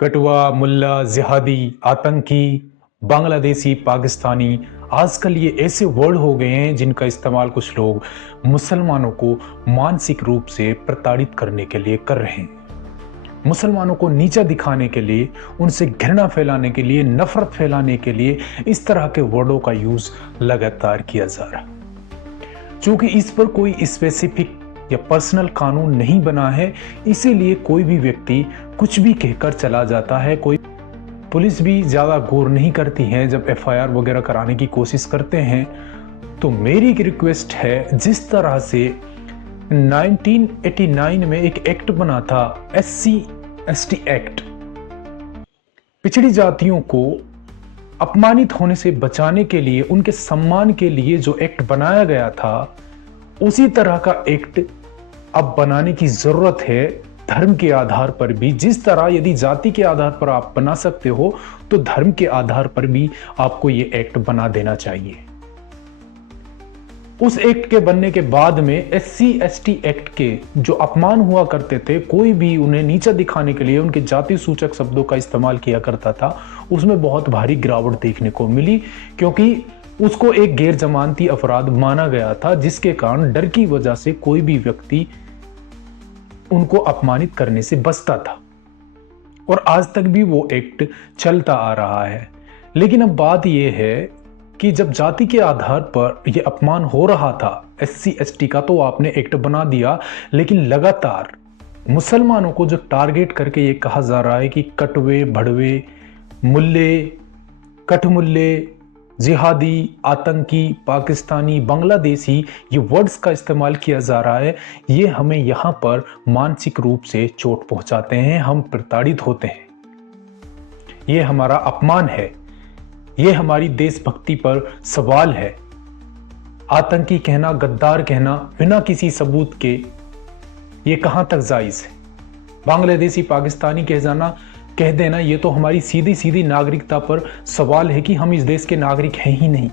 कटवा, मुल्ला, जिहादी, आतंकी, बांग्लादेशी, पाकिस्तानी, आजकल ये ऐसे वर्ड हो गए हैं जिनका इस्तेमाल कुछ लोग मुसलमानों को मानसिक रूप से प्रताड़ित करने के लिए कर रहे हैं। मुसलमानों को नीचा दिखाने के लिए, उनसे घृणा फैलाने के लिए, नफरत फैलाने के लिए इस तरह के वर्डों का यूज लगातार किया जा रहा है। चूंकि इस पर कोई स्पेसिफिक या पर्सनल कानून नहीं बना है, इसीलिए कोई भी व्यक्ति कुछ भी कहकर चला जाता है। कोई पुलिस भी ज्यादा गौर नहीं करती है जब एफआईआर वगैरह कराने की कोशिश करते हैं। तो मेरी एक रिक्वेस्ट है, जिस तरह से 1989 में एक एक्ट बना था, SC/ST एक्ट, पिछड़ी जातियों को अपमानित होने से बचाने के लिए, उनके सम्मान के लिए जो एक्ट बनाया गया था, उसी तरह का एक्ट अब बनाने की जरूरत है धर्म के आधार पर भी। जिस तरह यदि जाति के आधार पर आप बना सकते हो, तो धर्म के आधार पर भी आपको यह एक्ट बना देना चाहिए। उस एक्ट के बनने के बाद में SC/ST एक्ट के जो अपमान हुआ करते थे, कोई भी उन्हें नीचा दिखाने के लिए उनके जाति सूचक शब्दों का इस्तेमाल किया करता था, उसमें बहुत भारी गिरावट देखने को मिली, क्योंकि उसको एक गैर जमानती अपराध माना गया था, जिसके कारण डर की वजह से कोई भी व्यक्ति उनको अपमानित करने से बचता था। और आज तक भी वो एक्ट चलता आ रहा है। लेकिन अब बात यह है कि जब जाति के आधार पर यह अपमान हो रहा था SC/ST का, तो आपने एक्ट बना दिया, लेकिन लगातार मुसलमानों को जो टारगेट करके ये कहा जा रहा है कि कटवे, भड़वे, मुल्ले, कठमुल्ले, जिहादी, आतंकी, पाकिस्तानी, बांग्लादेशी, ये वर्ड्स का इस्तेमाल किया जा रहा है, ये हमें यहाँ पर मानसिक रूप से चोट पहुंचाते हैं। हम प्रताड़ित होते हैं। ये हमारा अपमान है, ये हमारी देशभक्ति पर सवाल है। आतंकी कहना, गद्दार कहना बिना किसी सबूत के, ये कहां तक जायज है? बांग्लादेशी, पाकिस्तानी कह देना, ये तो हमारी सीधी सीधी नागरिकता पर सवाल है कि हम इस देश के नागरिक हैं ही नहीं।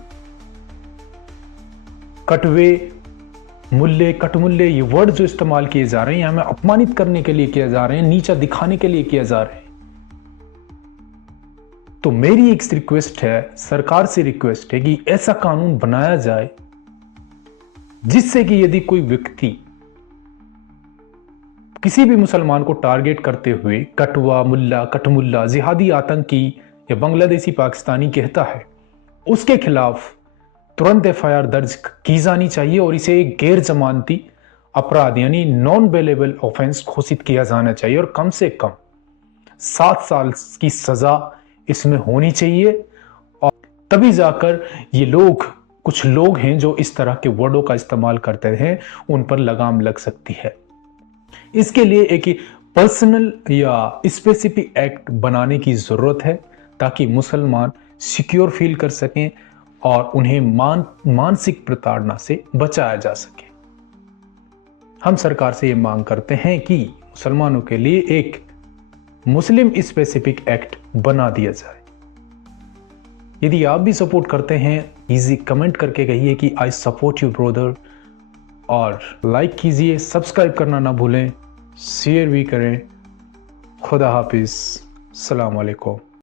कटवे, मुल्ले, कटमुल्ले, ये वर्ड जो इस्तेमाल किए जा रहे हैं, हमें अपमानित करने के लिए किया जा रहे हैं, नीचा दिखाने के लिए किया जा रहे हैं। तो मेरी एक रिक्वेस्ट है, सरकार से रिक्वेस्ट है कि ऐसा कानून बनाया जाए जिससे कि यदि कोई व्यक्ति किसी भी मुसलमान को टारगेट करते हुए कटवा, मुल्ला, कठमुल्ला, जिहादी, आतंकी या बांग्लादेशी, पाकिस्तानी कहता है, उसके खिलाफ तुरंत एफआईआर दर्ज की जानी चाहिए और इसे एक गैर जमानती अपराध यानी नॉन बेलेबल ऑफेंस घोषित किया जाना चाहिए और कम से कम 7 साल की सजा इसमें होनी चाहिए। और तभी जाकर ये लोग, कुछ लोग हैं जो इस तरह के वर्डों का इस्तेमाल करते हैं, उन पर लगाम लग सकती है। इसके लिए एक पर्सनल या स्पेसिफिक एक्ट बनाने की जरूरत है, ताकि मुसलमान सिक्योर फील कर सकें और उन्हें मानसिक प्रताड़ना से बचाया जा सके। हम सरकार से यह मांग करते हैं कि मुसलमानों के लिए एक मुस्लिम स्पेसिफिक एक्ट बना दिया जाए। यदि आप भी सपोर्ट करते हैं, इजी कमेंट करके कहिए कि आई सपोर्ट यू ब्रदर, और लाइक कीजिए, सब्सक्राइब करना ना भूलें, शेयर भी करें। खुदा हाफिज, अस्सलाम वालेकुम।